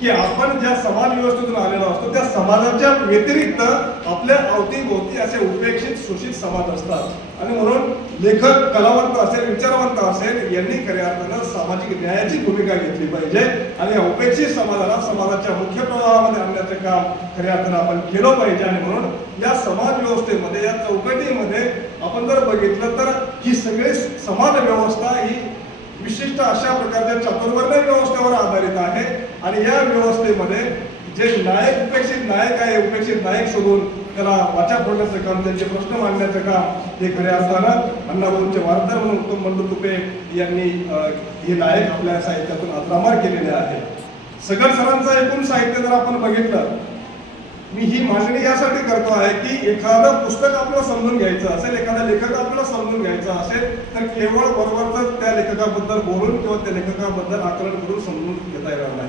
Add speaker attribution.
Speaker 1: की आपण ज्या समाज व्यवस्थेतून आलेलो असतो त्या समाजाच्या व्यतिरिक्त आपल्या अवतीभोवती असे उपेक्षित शोषित समाज असतात. आणि म्हणून लेखक कलावंत असेल विचारवंत असेल यांनी खऱ्या अर्थानं सामाजिक न्यायाची भूमिका घेतली पाहिजे. आणि या उपेक्षित समाजाला समाजाच्या मुख्य प्रवाहामध्ये आणण्याचं काम खऱ्या अर्थानं आपण केलं पाहिजे. आणि म्हणून या समाज व्यवस्थेमध्ये या चौकटीमध्ये आपण जर बघितलं तर ही सगळी समाज व्यवस्था ही विशिष्ट अशा प्रकारच्या चातुर्वर्ण्य आणि या व्यवस्थेमध्ये जे नायक उपेक्षित नायक आहे उपेक्षित नायक शोधून त्याला वाचा फोडण्याचं काम त्यांचे प्रश्न मांडण्याचं काम हे खरे असताना अण्णाभाऊंचे वारदार म्हणून उत्तम बंडू तुपे यांनी हे नायक आपल्या साहित्यातून अग्रामार केलेले आहे. सगळ सरांचं एकूण साहित्य जर आपण बघितलं मी ही मांडणी यासाठी करतो आहे की एखादं पुस्तक आपल्याला समजून घ्यायचं असेल एखादा लेखक आपल्याला समजून घ्यायचा असेल तर केवळ बरोबरच त्या लेखकाबद्दल बोलून किंवा त्या लेखकाबद्दल आकलन करून समजून घेता येणार नाही.